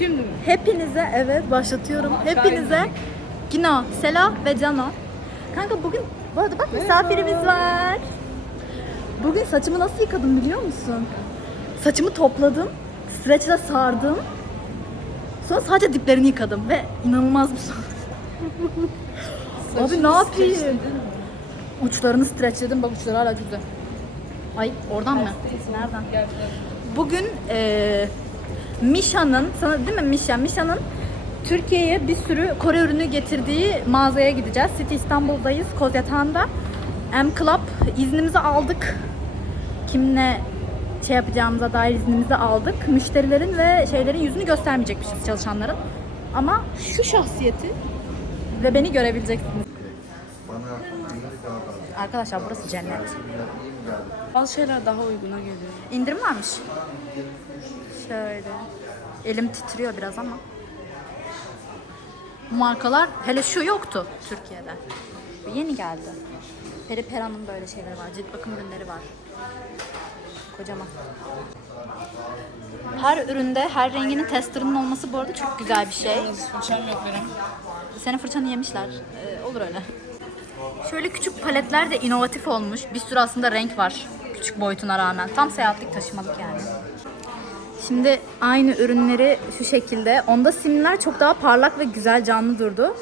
Şimdi mi? Hepinize evet başlatıyorum. Hepinize Gino, Sela ve Cano. Kanka bugün bu arada bak misafirimiz var. Bugün saçımı nasıl yıkadım biliyor musun? Saçımı topladım, streçle sardım. Sonra sadece diplerini yıkadım ve inanılmaz bir sonuç. Abi ne yapayım? Uçlarını streçledim. Bak uçları hala güzel. Ay oradan mı? Nereden? Bugün eee Misha'nın, sana değil mi Misha? Misha'nın Türkiye'ye bir sürü Kore ürünü getirdiği mağazaya gideceğiz. City İstanbul'dayız, Kozyatağı'nda. M Club iznimizi aldık. Kimle şey yapacağımıza dair iznimizi aldık. Müşterilerin ve şeylerin yüzünü göstermeyecekmişiz çalışanların. Ama şu şahsiyeti ve beni görebileceksiniz. Arkadaşlar burası cennet. Bazı şeyler daha uyguna geliyor. İndirim varmış. Şöyle. Elim titriyor biraz ama. Bu markalar hele şu yoktu Türkiye'de. Yeni geldi. Peri Pera'nın böyle şeyleri var. Cilt bakım ürünleri var. Kocaman. Her üründe her renginin testerının olması bu arada çok güzel bir şey. Fırçam yok benim. Senin fırçanı yemişler. Ee, olur öyle. Şöyle küçük paletler de inovatif olmuş. Bir sürü aslında renk var. Küçük boyutuna rağmen. Tam seyahatlik taşımalık yani. Şimdi aynı ürünleri şu şekilde. Onda simler çok daha parlak ve güzel canlı durdu.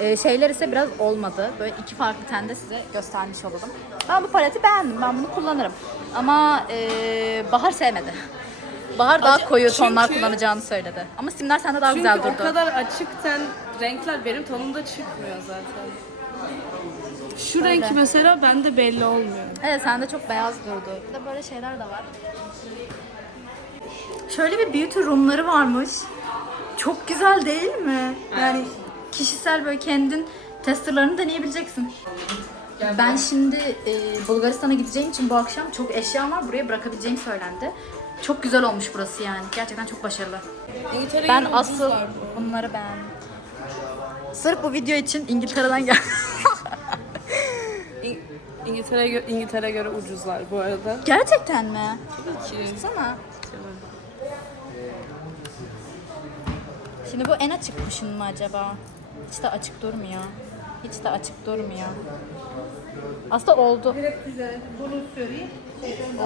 Ee, şeyler ise biraz olmadı. Böyle iki farklı tende size göstermiş olalım. Ben bu paleti beğendim. Ben bunu kullanırım. Ama ee, Bahar sevmedi. Bahar daha Acı- koyu tonlar çünkü- kullanacağını söyledi. Ama simler sende daha Çünkü güzel durdu. o kadar açık ten renkler benim tonumda çıkmıyor zaten. Şu renk mesela bende belli olmuyor. Evet sende çok beyaz durdu. Bir de böyle şeyler de var. Şöyle bir beauty room'ları varmış. Çok güzel değil mi? Yani kişisel böyle kendin testerlarını deneyebileceksin. Ben şimdi e, Bulgaristan'a gideceğim için bu akşam çok eşyam var. Buraya bırakabileceğim söylendi. Çok güzel olmuş burası yani. Gerçekten çok başarılı. İngiltere'ye Ben asıl var bu. bunları beğendim. Sırf bu video için İngiltere'den gel. İng- İngiltere'ye göre, İngiltere'ye göre ucuzlar bu arada. Gerçekten mi? Tabii ki. Sana. Şimdi bu en açık kuşun mu acaba? Hiç de açık durmuyor. Hiç de açık durmuyor. Aslında oldu.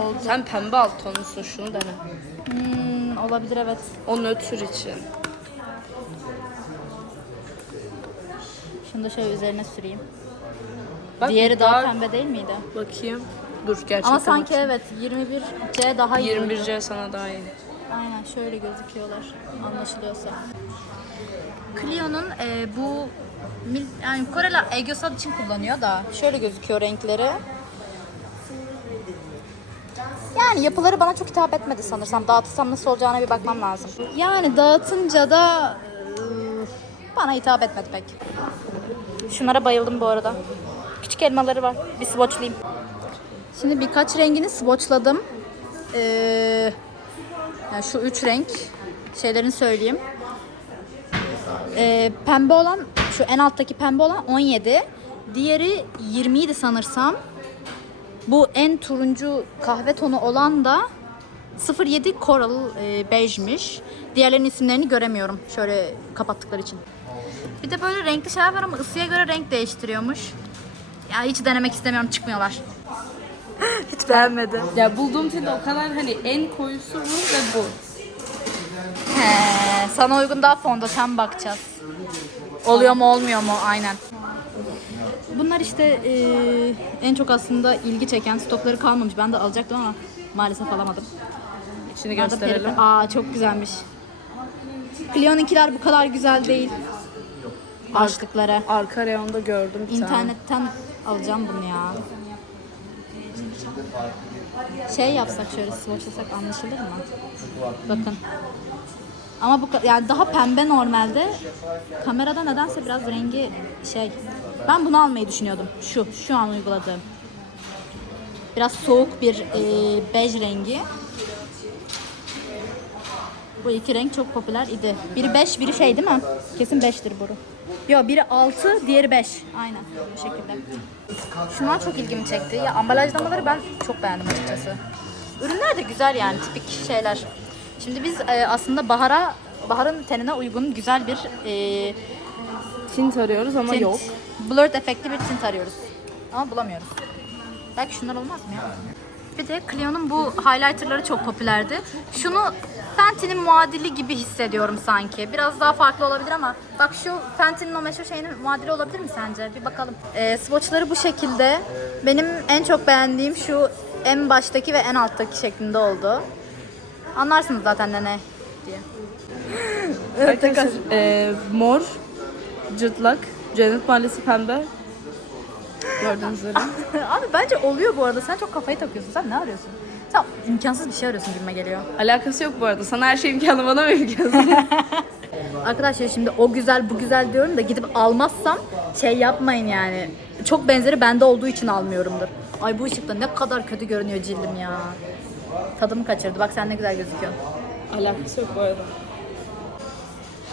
Oldu. Sen pembe alt tonusun şunu dene. Hmm, olabilir evet. O nötr için. Şunu da şöyle üzerine süreyim. Bak, Diğeri daha pembe değil miydi? Bakayım. Dur gerçekten Ama sanki bakayım. evet 21C daha iyi. 21C sana daha iyi. Aynen şöyle gözüküyorlar anlaşılıyorsa. Clio'nun e, bu yani Koreler Aegosal için kullanıyor da şöyle gözüküyor renkleri. Yani yapıları bana çok hitap etmedi sanırsam. Dağıtırsam nasıl olacağına bir bakmam lazım. Yani dağıtınca da e, bana hitap etmedi pek. Şunlara bayıldım bu arada. Küçük elmaları var. Bir swatchlayayım. Şimdi birkaç rengini swatchladım. Ee, yani şu üç renk şeylerini söyleyeyim. Ee, pembe olan şu en alttaki pembe olan 17. Diğeri 20 idi sanırsam. Bu en turuncu kahve tonu olan da 07 Coral e, bejmiş. Diğerlerinin isimlerini göremiyorum şöyle kapattıkları için. Bir de böyle renkli şeyler var ama ısıya göre renk değiştiriyormuş. Ya hiç denemek istemiyorum çıkmıyorlar. hiç beğenmedim. Ya bulduğum tinte o kadar hani en koyusu bu ve bu. He, sana uygun daha fondöten bakacağız. Oluyor mu olmuyor mu? Aynen. Bunlar işte eee, en çok aslında ilgi çeken stokları kalmamış. Ben de alacaktım ama maalesef alamadım. İçini Bunlar da gösterelim. peri- Aa çok güzelmiş. Clio'nunkiler bu kadar güzel değil. Başlıkları. Arka reyonda gördüm bir tane. İnternetten alacağım bunu ya. Şey yapsak şöyle swatchlasak anlaşılır mı? Bakın. Ama bu yani daha pembe normalde. Kamerada nedense biraz rengi şey. Ben bunu almayı düşünüyordum. Şu, şu an uyguladığım. Biraz soğuk bir e, bej rengi. Bu iki renk çok popüler idi. Biri 5, biri şey değil mi? Kesin 5'tir bu. Yok biri 6, diğeri 5. Aynen bu şekilde. Şunlar çok ilgimi çekti. Ya ambalajlamaları ben çok beğendim açıkçası. Ürünler de güzel yani tipik şeyler. Şimdi biz e, aslında bahara Bahar'ın tenine uygun güzel bir e, Tint arıyoruz ama tint. yok. Blurred efektli bir tint arıyoruz. Ama bulamıyoruz. Belki şunlar olmaz mı ya? Bir de Clio'nun bu highlighterları çok popülerdi. Şunu Fenty'nin muadili gibi hissediyorum sanki. Biraz daha farklı olabilir ama bak şu Fenty'nin o meşhur şeyinin muadili olabilir mi sence? Bir bakalım. Ee, swatchları bu şekilde. Benim en çok beğendiğim şu en baştaki ve en alttaki şeklinde oldu. Anlarsınız zaten ne ne diye. Arkadaşlar e, mor, cırtlak, cennet mahallesi pembe. Gördüğünüz üzere. Abi bence oluyor bu arada. Sen çok kafayı takıyorsun. Sen ne arıyorsun? Sen imkansız bir şey arıyorsun gibime geliyor. Alakası yok bu arada. Sana her şey imkanı bana mı imkansız? Arkadaşlar şimdi o güzel bu güzel diyorum da gidip almazsam şey yapmayın yani. Çok benzeri bende olduğu için almıyorumdur. Ay bu ışıkta ne kadar kötü görünüyor cildim ya. Tadımı kaçırdı. Bak sen ne güzel gözüküyorsun. Alakası yok bu arada.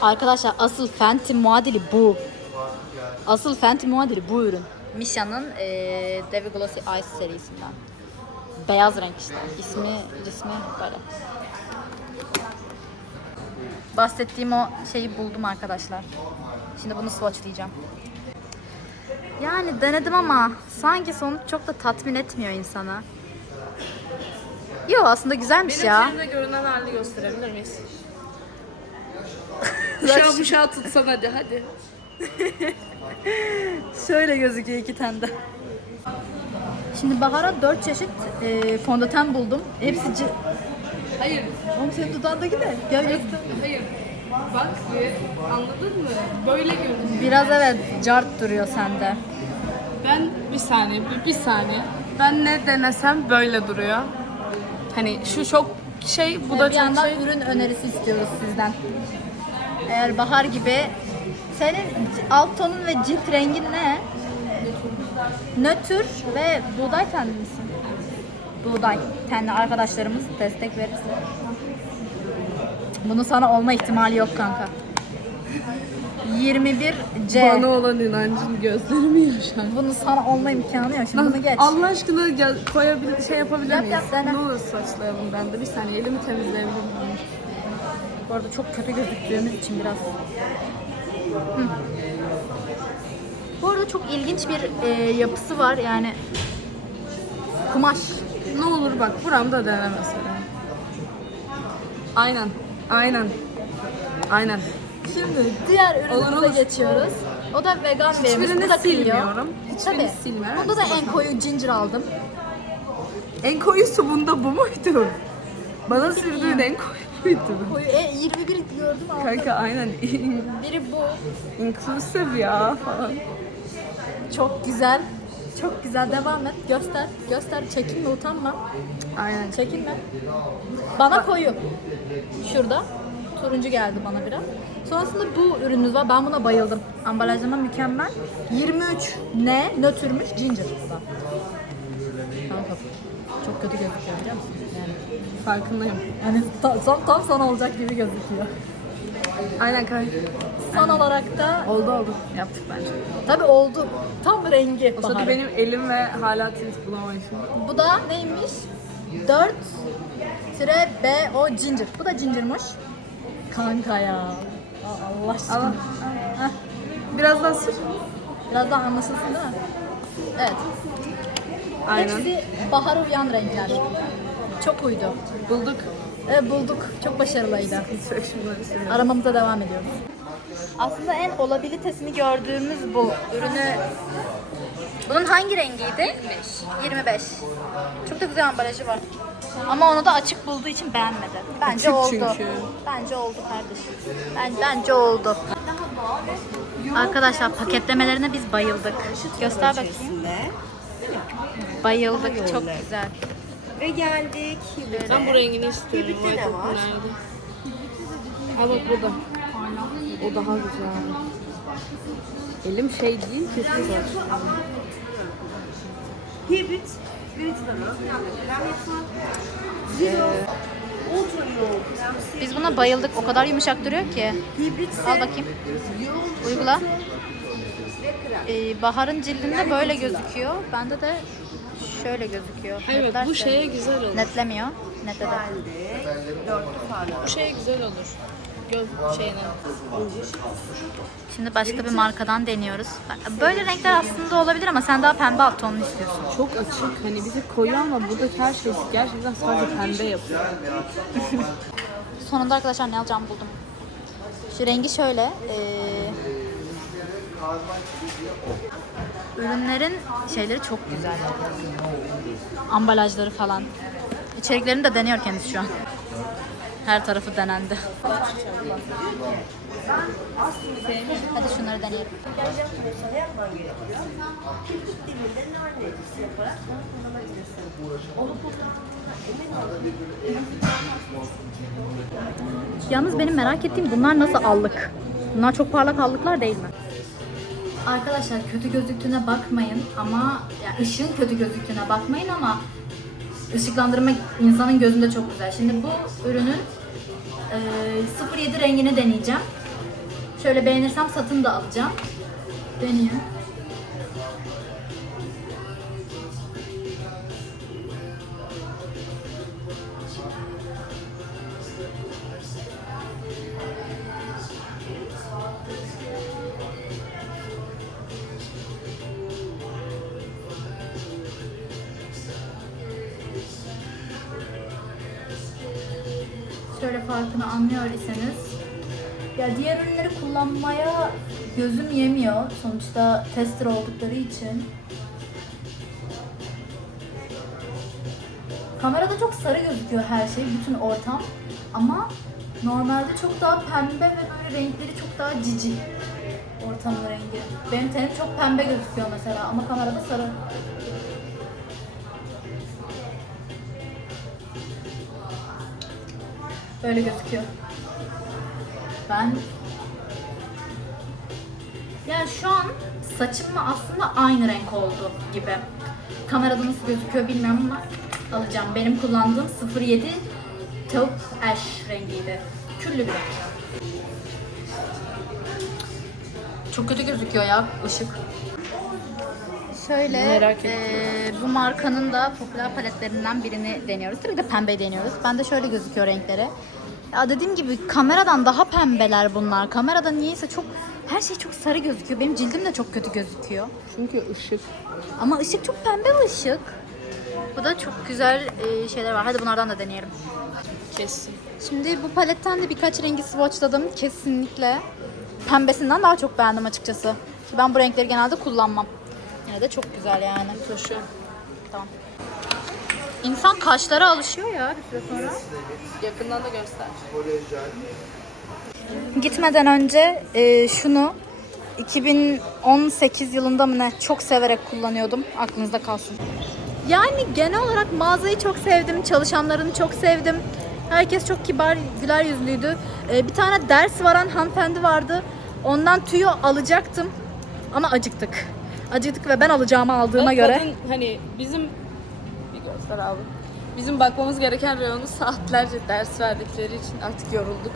Arkadaşlar asıl Fenty muadili bu. Asıl Fenty muadili bu ürün. Misha'nın eee Devi Glossy Ice serisinden. Beyaz renk işte. İsmi, cismi böyle. Bahsettiğim o şeyi buldum arkadaşlar. Şimdi bunu swatchlayacağım. Yani denedim ama sanki sonuç çok da tatmin etmiyor insana. Yo aslında güzelmiş ya. Benim tenimde görünen halini gösterebilir miyiz? Uşağı uşağı tutsan hadi hadi. Şöyle gözüküyor iki tane de. Şimdi Bahar'a dört çeşit e, fondöten buldum. Hepsi c- Hayır, Oğlum senin dudağındaki de. Gel göster. hayır. Bak bir, anladın mı? Böyle görünüyor. Biraz evet cart duruyor sende. Ben bir saniye, bir, bir saniye. Ben ne denesem böyle duruyor. Hani şu çok şey, bu da bir çok yandan şey. ürün önerisi istiyoruz sizden. Eğer Bahar gibi senin alt tonun ve cilt rengin ne? Nötr ve buğday tenli misin? Buğday tenli arkadaşlarımız destek verirse. Bunun sana olma ihtimali yok kanka. 21 C. Bana olan inancın gözlerimi yaşar. Bunun sana olma imkanı yok. Şimdi bunu geç. Allah aşkına gel, koyabil, şey yapabilir Yap, miyiz? yap, dene. Ne olur saçlayalım ben de. Bir saniye elimi temizleyebilir miyim? Bu arada çok kötü gözüktüğümüz için biraz. Hı. Bu arada çok ilginç bir e, yapısı var yani. Kumaş. Ne olur bak buramda dene mesela. Aynen. Aynen. Aynen. Şimdi diğer ürünümüze Olur, geçiyoruz. O da vegan vermiş. Hiçbirini Bu da Clio. silmiyorum. Hiçbirini Tabii. silmiyorum. Bunda da en koyu ginger aldım. En koyusu bunda bu muydu? Bana sürdüğün en koyu muydu? Koyu e, 21 gördüm aldım. Kanka aynen. Biri bu. Inclusive ya falan. Çok güzel. Çok güzel. Devam et. Göster. Göster. Çekinme, utanma. Aynen. Çekinme. Bana koyu. Şurada. Turuncu geldi bana biraz. Sonrasında bu ürünümüz var. Ben buna bayıldım. Ambalajlama mükemmel. 23 ne? Nötrmüş. Ginger bu da. Kanka çok kötü gözüküyor biliyor musun? Yani, Farkındayım. yani ta- tam, tam sana olacak gibi gözüküyor. Aynen kanka. Son olarak da Oldu oldu. Yaptık bence. tabii oldu. Tam rengi O sırada benim elim ve hala tint bulamayışım. Bu da neymiş? 4 tire B o ginger. Bu da gingermiş. Kanka ya. Aa, Allah aşkına. Al. Heh, Birazdan sür. Biraz daha anlaşılsın değil mi? Evet. Aynen. Hepsi bahara uyan renkler. Çok uydu. Bulduk. Evet bulduk. Çok başarılıydı. Aramamıza devam ediyoruz. Aslında en olabilitesini gördüğümüz bu ürünü bunun hangi rengiydi? 25. 25. Çok da güzel ambalajı var. Ama onu da açık bulduğu için beğenmedi. Bence Açık oldu. çünkü. Bence oldu kardeşim. Ben, bence oldu. Arkadaşlar paketlemelerine biz bayıldık. Göster bakayım. Bayıldık. Çok güzel. Ve geldik. Ben bu rengini istiyorum. Hibrit'te ne var? Ha bak burada. O daha güzel. Elim şey değil Zero, ultra yoğun. Biz buna bayıldık. O kadar yumuşak duruyor ki. Hibrit Al bakayım. yoğun Uygula. ve. Ee, Bahar'ın cildinde böyle gözüküyor. Bende de şöyle gözüküyor. Evet bu şeye güzel olur. Netlemiyor. Dörtlü parla. Bu şeye güzel olur. Göz şeyine. Şimdi başka bir markadan deniyoruz. Böyle renkler aslında olabilir ama sen daha pembe alt tonunu istiyorsun. Çok açık. Hani bize koyu ama buradaki her şey gerçekten sadece pembe yapıyor. Sonunda arkadaşlar ne alacağımı buldum. Şu rengi şöyle. eee, ürünlerin şeyleri çok güzel. Ambalajları falan. İçeriklerini de deniyor kendisi şu an. Her tarafı denendi. Hadi şunları deneyelim. Yalnız benim merak ettiğim bunlar nasıl allık? Bunlar çok parlak allıklar değil mi? Arkadaşlar kötü gözüktüğüne bakmayın ama ya ışığın kötü gözüktüğüne bakmayın ama ışıklandırma insanın gözünde çok güzel. Şimdi bu ürünün e, 07 rengini deneyeceğim. Şöyle beğenirsem satın da alacağım. Deneyeyim. Farkını anlıyor iseniz. Ya diğer ürünleri kullanmaya gözüm yemiyor. Sonuçta tester oldukları için. Kamerada çok sarı gözüküyor her şey, bütün ortam. Ama normalde çok daha pembe ve böyle renkleri çok daha cici. Ortamın rengi. Benim tenim çok pembe gözüküyor mesela ama kamerada sarı. Böyle gözüküyor. Ben yani şu an saçımla aslında aynı renk oldu gibi. Kamerada nasıl gözüküyor bilmiyorum ama alacağım. Benim kullandığım 07 taupe ash rengiydi. Küllü bir renk. Çok kötü gözüküyor ya ışık. Şöyle Merak eee, bu markanın da popüler paletlerinden birini deniyoruz. Tabii de pembe deniyoruz. Ben de şöyle gözüküyor renkleri. Ya dediğim gibi kameradan daha pembeler bunlar. Kamerada niyeyse çok her şey çok sarı gözüküyor. Benim cildim de çok kötü gözüküyor. Çünkü ışık. Ama ışık çok pembe ışık. Bu da çok güzel eee, şeyler var. Hadi bunlardan da deneyelim. Kesin. Şimdi bu paletten de birkaç rengi swatchladım. Kesinlikle pembesinden daha çok beğendim açıkçası. Ki ben bu renkleri genelde kullanmam. Yine de çok güzel yani. Taşı. Tamam. İnsan kaşlara alışıyor ya bir süre sonra. Yakından da göster. Gitmeden önce e, şunu 2018 yılında mı ne çok severek kullanıyordum. Aklınızda kalsın. Yani genel olarak mağazayı çok sevdim. Çalışanlarını çok sevdim. Herkes çok kibar, güler yüzlüydü. E, bir tane ders varan hanımefendi vardı. Ondan tüyo alacaktım. Ama acıktık. Acıktık ve ben alacağımı aldığıma Ve göre. kadın hani bizim bir göster abi. Bizim bakmamız gereken reyonu saatlerce ders verdikleri için artık yorulduk.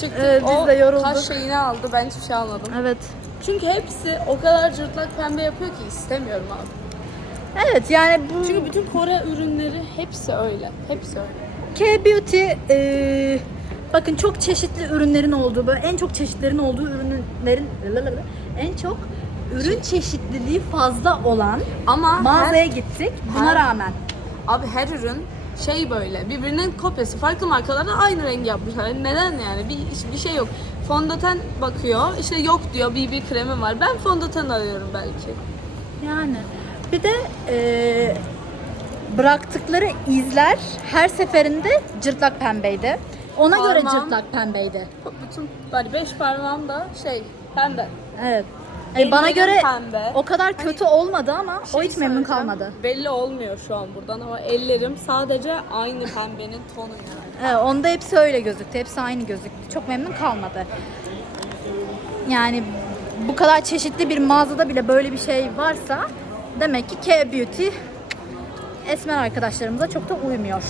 Çıktık Evet, biz o de yorulduk. kaş şeyini aldı ben hiçbir şey almadım. Evet. Çünkü hepsi o kadar cırtlak pembe yapıyor ki istemiyorum abi. Evet yani bu Çünkü bütün Kore ürünleri hepsi öyle. Hepsi öyle. K-Beauty e, bakın çok çeşitli ürünlerin olduğu, böyle en çok çeşitlerin olduğu ürünlerin en çok ürün çeşitliliği fazla olan Ama mağazaya her, gittik. Buna her- rağmen abi her ürün şey böyle birbirinin kopyası. Farklı markalarda aynı rengi yapmışlar. Yani Neden yani? Bir, bir şey yok. Fondöten bakıyor. işte yok diyor BB kremi var. Ben fondöten arıyorum belki. yani bir de e, bıraktıkları izler her seferinde cırtlak pembeydi. Ona göre Parmağım- cırtlak pembeydi. Bütün hani beş parmağım da şey pembe. Evet. E, bana göre pembe. o kadar kötü olmadı ama o Şey hiç memnun söyleyeceğim, kalmadı. Belli olmuyor şu an buradan ama ellerim sadece aynı pembenin tonu yani. Evet, onda hepsi öyle gözüktü. Hepsi aynı gözüktü. Çok memnun kalmadı. Yani bu kadar çeşitli bir mağazada bile böyle bir şey varsa demek ki K-Beauty esmer arkadaşlarımıza çok da uymuyor.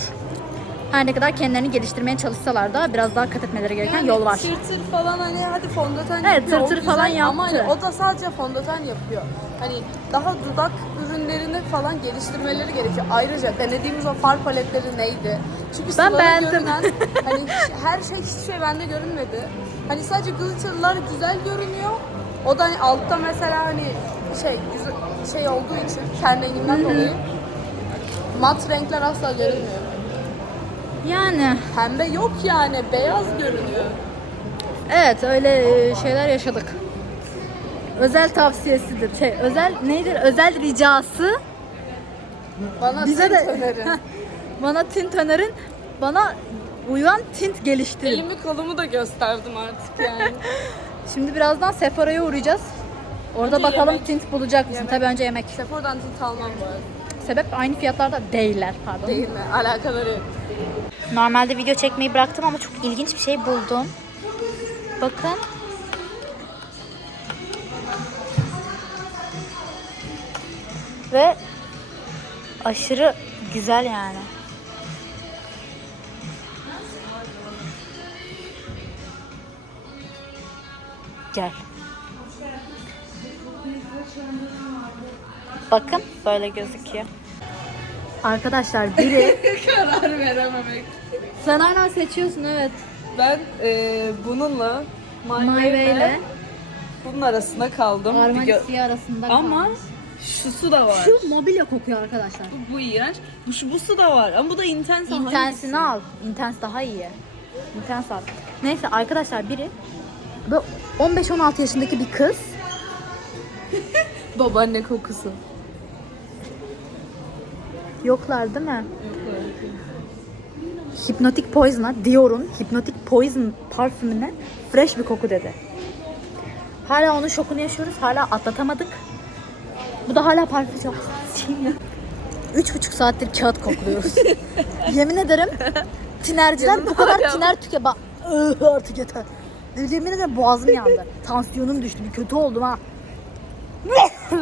Her ne kadar kendilerini geliştirmeye çalışsalar da biraz daha kat etmeleri gereken yol var. Tır tır falan hani hadi fondöten Evet, yapıyor. tır o tır güzel falan Ama hani yaptı. o da sadece fondöten yapıyor. Hani daha dudak ürünlerini falan geliştirmeleri gerekiyor. Ayrıca denediğimiz o far paletleri neydi? Çünkü Ben beğendim. görünen hani her şey hiçbir şey bende görünmedi. Hani sadece glitterlar güzel görünüyor. O da hani altta mesela hani şey güzel şey olduğu için kendi renginden dolayı mat renkler asla görünmüyor. Yani Pembe yok yani beyaz görünüyor. evet öyle e, şeyler yaşadık. Özel tavsiyesidir. Şey, özel nedir? Özel ricası Bana Bize de- tint önerin. bana tint önerin. Bana uyan tint geliştirin. Elimi kolumu da gösterdim artık yani. Şimdi birazdan Sephora'ya uğrayacağız. Orada Önce bakalım yemek. tint bulacak mısın? Yemek. Tabii önce yemek. Sephora'dan tint almam bu arada. Sebep aynı fiyatlarda değiller pardon. Değil mi? Alakaları yok. Normalde video çekmeyi bıraktım ama çok ilginç bir şey buldum. Bakın. Ve aşırı güzel yani. Gel. Bakın böyle gözüküyor. Arkadaşlar biri Karar verememek. sen aynen seçiyorsun evet. Ben e, bununla My, My Way ile bunun arasında kaldım. Bir gö- siyah arasında Ama kalmış. şusu da var. Şu mobilya kokuyor arkadaşlar. Bu, bu iğrenç. Bu şu busu da var ama bu da intense. Intensini al. Intens daha iyi. Intens al. Neyse arkadaşlar biri böyle 15-16 yaşındaki bir kız hangisi? Babaanne kokusu. Yoklar değil mi? Hypnotic Poison'a Dior'un Hypnotic Poison parfümüne fresh bir koku dedi. Hala onun şokunu yaşıyoruz. Hala atlatamadık. Bu da hala parfüm çok Üç buçuk saattir kağıt kokluyoruz. Yemin ederim tinerciden bu kadar tiner tüke bak "Ih, artık yeter. Yemin ederim boğazım yandı. Tansiyonum düştü. Bir kötü oldum ha.